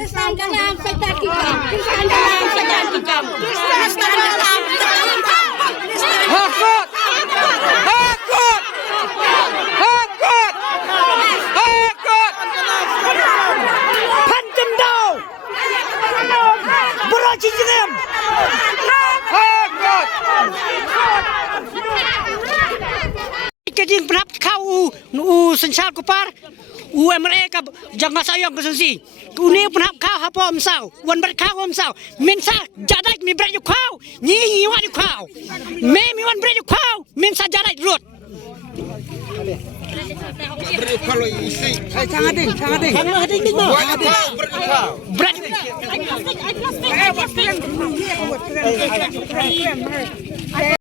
Kristan kalam setan kijam. Kristan kalam setan kijam. Kristan kalam setan kijam. Hakut! Hakut! Hakut! Hakut! Pancam daw! Beraci jengam! Hakut! Kejing penap kau sensal kupar UMRA ka jangan sayang ke sensi. Uni penap kau apa omsau. Wan ber kau omsau. Mensa jadak mi ber kau. Ni wan kau. Me mi wan ber kau. Mensa jadak rut. beri kalau isi. Sangat ding ni mo. Ber I plastic.